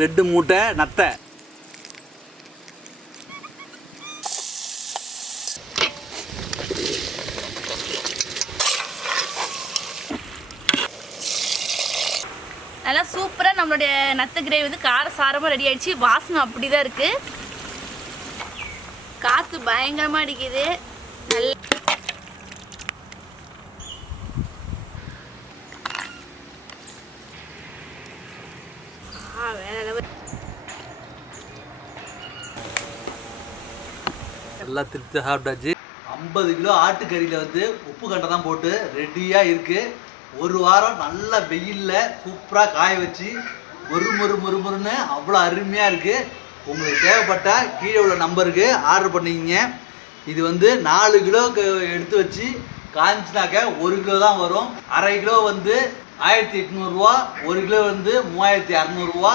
2 மூட்டை நத்தை. நல்லா சூப்பராக நம்மளுடைய நத்தை கிரேவி வந்து காரசாரமாக ரெடி ஆயிடுச்சு. வாசனை அப்படி தான் இருக்குது. காற்று பயங்கரமாக அடிக்குது. நல்ல எல்லாம் திருப்தி சாப்பிட்டாச்சு. 50 கிலோ ஆட்டுக்கறியில் வந்து உப்பு கண்டை தான் போட்டு ரெடியாக இருக்குது. 1 வாரம் நல்ல வெயிலில் சூப்பராக காய வச்சு மொறுன்னு அவ்வளோ அருமையாக இருக்குது. உங்களுக்கு தேவைப்பட்டால் கீழே உள்ள நம்பருக்கு ஆர்டர் பண்ணிக்கிங்க. இது வந்து 4 கிலோ எடுத்து வச்சு காய்ச்சினாக்க 1 கிலோ தான் வரும். 1/2 கிலோ வந்து 1800 ரூபா, 1 கிலோ வந்து 3600 ரூபா.